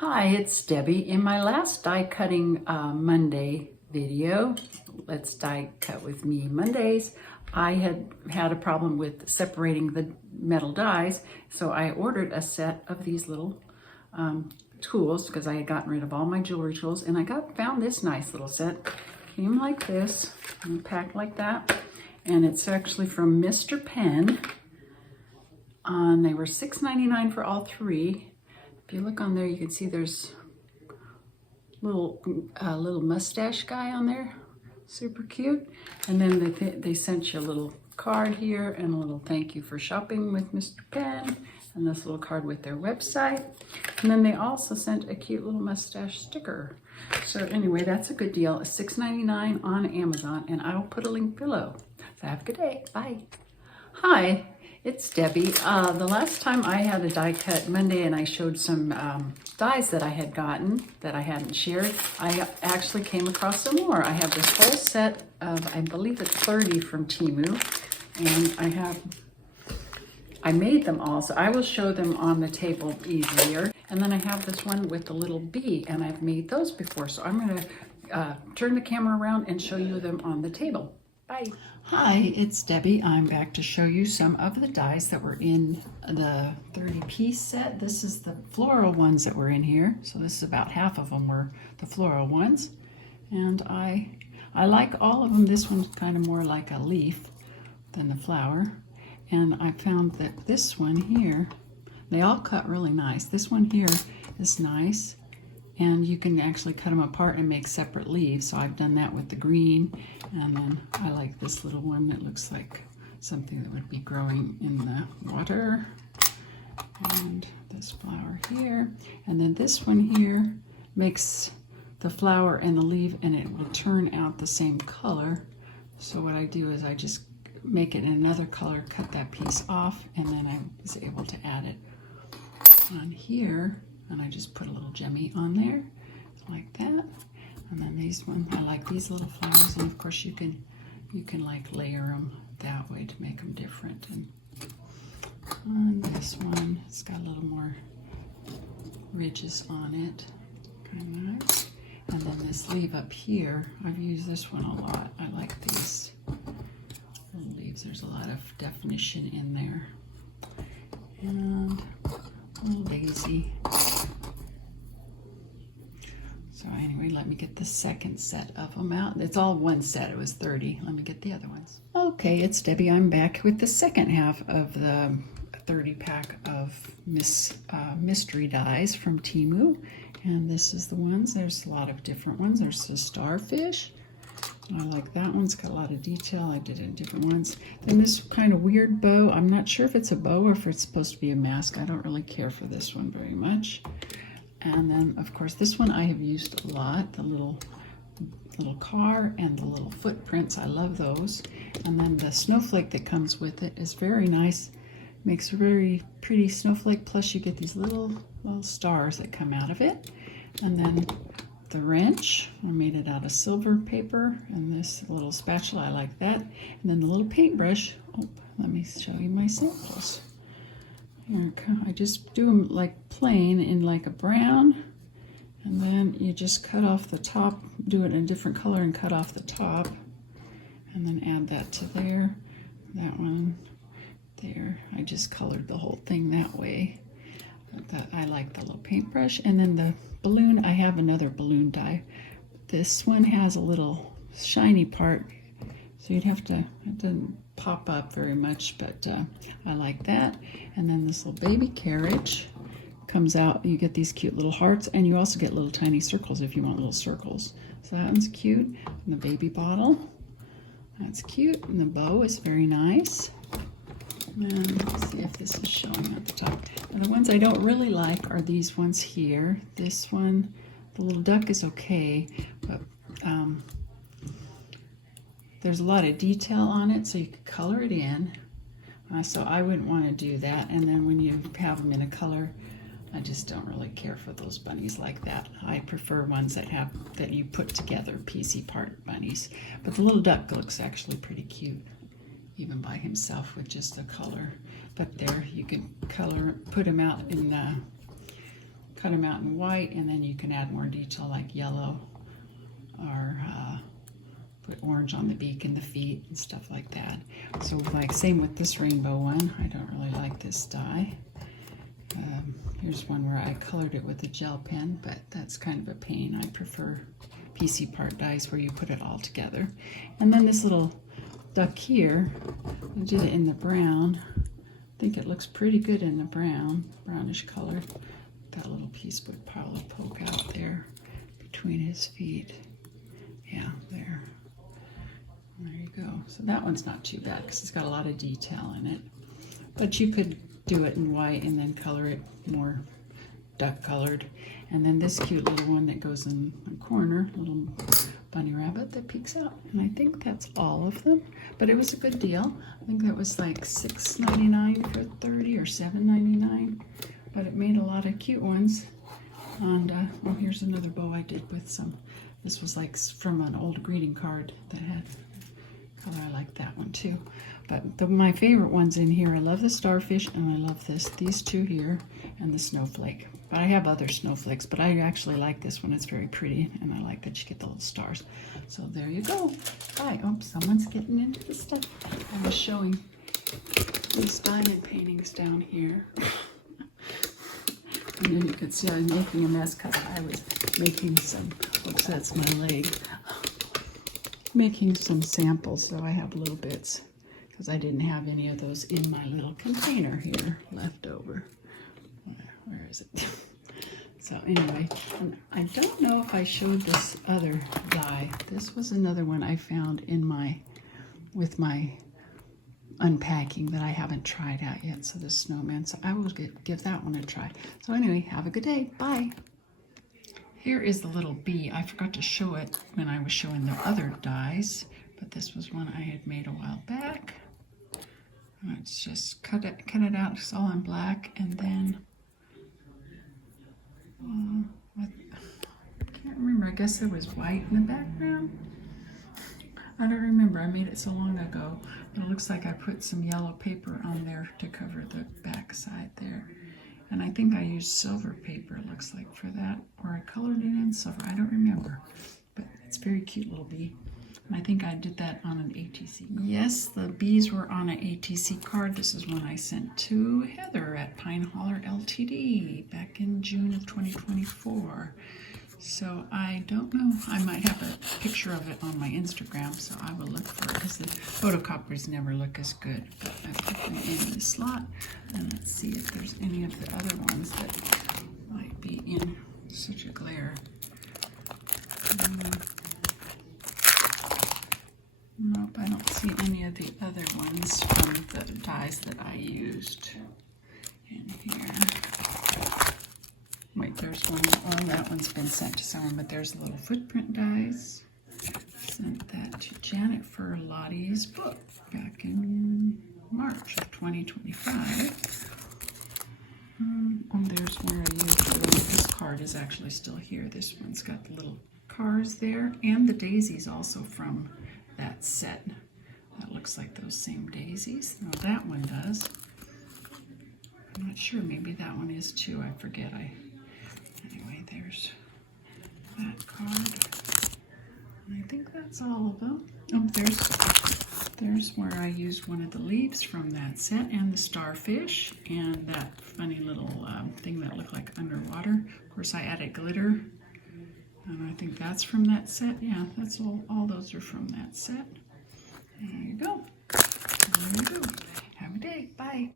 Hi, it's Debbie. In my last die cutting Monday video, Let's Die Cut With Me Mondays, I had a problem with separating the metal dies, so I ordered a set of these little tools because I had gotten rid of all my jewelry tools, and I found this nice little set. Came like this, and packed like that, and it's actually from Mr. Pen. They were $6.99 for all three. If you look on there, you can see there's little mustache guy on there, super cute. And then they sent you a little card here and a little thank you for shopping with Mr. Pen, and this little card with their website. And then they also sent a cute little mustache sticker. So anyway, that's a good deal. It's $6.99 on Amazon, and I'll put a link below. So have a good day. Bye. Hi. It's Debbie. The last time I had a die cut Monday and I showed some dies that I had gotten that I hadn't shared, I actually came across some more. I have this whole set of, I believe it's 30 from Temu, and I made them all, so I will show them on the table easier. And then I have this one with the little bee, and I've made those before, so I'm going to turn the camera around and show you them on the table. Bye. Hi, it's Debbie. I'm back to show you some of the dies that were in the 30-piece set. This is the floral ones that were in here. So this is about half of them were the floral ones. And I like all of them. This one's kind of more like a leaf than the flower. And I found that this one here, they all cut really nice. This one here is nice. And you can actually cut them apart and make separate leaves. So I've done that with the green. And then I like this little one that looks like something that would be growing in the water. And this flower here. And then this one here makes the flower and the leaf, and it will turn out the same color. So what I do is I just make it in another color, cut that piece off, and then I was able to add it on here. And I just put a little gemmy on there, like that. And then these ones, I like these little flowers. And of course you can like layer them that way to make them different. And on this one, it's got a little more ridges on it, kind of nice. And then this leaf up here, I've used this one a lot. I like these little leaves. There's a lot of definition in there. And a little daisy. So anyway, let me get the second set of them out. It's all one set. It was 30. Let me get the other ones. Okay, it's Debbie. I'm back with the second half of the 30 pack of mystery dies from Temu. And this is the ones. There's a lot of different ones. There's the starfish. I like that one. It's got a lot of detail. I did it in different ones. Then this kind of weird bow. I'm not sure if it's a bow or if it's supposed to be a mask. I don't really care for this one very much. And then, of course, this one I have used a lot. The little car and the little footprints. I love those. And then the snowflake that comes with it is very nice. Makes a very pretty snowflake. Plus you get these little stars that come out of it. And then the wrench, I made it out of silver paper, and this little spatula, I like that. And then the little paintbrush. Oh, let me show you my samples. Here, I just do them like plain in like a brown, and then you just cut off the top, do it in a different color and cut off the top, and then add that to there, that one there. I just colored the whole thing that way. I like the little paintbrush. And then the balloon, I have another balloon die. This one has a little shiny part, so you'd have to, it doesn't pop up very much, but I like that. And then this little baby carriage comes out. You get these cute little hearts, and you also get little tiny circles if you want little circles. So that one's cute. And the baby bottle, that's cute. And the bow is very nice. And let's see if this is showing at the top. And the ones I don't really like are these ones here. This one, the little duck is okay, but there's a lot of detail on it, so you could color it in. So I wouldn't want to do that. And then when you have them in a color, I just don't really care for those bunnies like that. I prefer ones that you put together, piecey part bunnies. But the little duck looks actually pretty cute, even by himself with just a color. But there, you can put him out in cut them out in white, and then you can add more detail like yellow or put orange on the beak and the feet and stuff like that. So like same with this rainbow one. I don't really like this die. Here's one where I colored it with a gel pen, but that's kind of a pain. I prefer PC part dies where you put it all together. And then this little duck here, I did it in the brown. I think it looks pretty good in the brownish color. That little piece would probably poke out there between his feet. Yeah, there. There you go. So that one's not too bad because it's got a lot of detail in it. But you could do it in white and then color it more duck colored. And then this cute little one that goes in the corner, little bunny rabbit that peeks out. And I think that's all of them. But it was a good deal. I think that was like $6.99 for 30 or $7.99. But it made a lot of cute ones. And well, here's another bow I did with some. This was like from an old greeting card that had color. I like that one too. But my favorite ones in here, I love the starfish and I love these two here and the snowflake. But I have other snowflakes, but I actually like this one. It's very pretty and I like that you get the little stars. So there you go. Bye. Oh, someone's getting into the stuff. I was showing these diamond paintings down here. And then you could see I was making a mess because I was making some, oops, that's my leg, making some samples, so I have little bits because I didn't have any of those in my little container here left over. Where is it? So anyway, and I don't know if I showed this other die. This was another one I found in with my unpacking that I haven't tried out yet. So the snowman, so I will give that one a try. So anyway, have a good day. Bye. Here is the little bee. I forgot to show it when I was showing the other dies, but this was one I had made a while back. Let's just cut it out. It's all in black, and then I can't remember. I guess there was white in the background. I don't remember. I made it so long ago, but it looks like I put some yellow paper on there to cover the back side there. And I think I used silver paper, it looks like, for that, or I colored it in silver. I don't remember, but it's a very cute little bee. And I think I did that on an ATC card. Yes, the bees were on an ATC card. This is one I sent to Heather at pinehollerltd back in June of 2024. So I don't know. I might have a picture of it on my Instagram, so I will look for it because the photocopiers never look as good. But I put them in the slot, and let's see if there's any of the other ones that might be in such a glare. Nope, I don't see any of the other ones from the dies that I used in here. Wait, there's one. Oh, that one's been sent to someone, but there's a little footprint dies. Sent that to Janet for Lottie's book back in March of 2025. And there's where I used this card is actually still here. This one's got the little cars there and the daisies also from that set. That looks like those same daisies. No, that one does. I'm not sure. Maybe that one is too. I forget. Anyway, there's that card. And I think that's all of them. Oh, there's where I used one of the leaves from that set and the starfish and that funny little thing that looked like underwater. Of course, I added glitter. And I think that's from that set. Yeah, that's all those are from that set. There you go.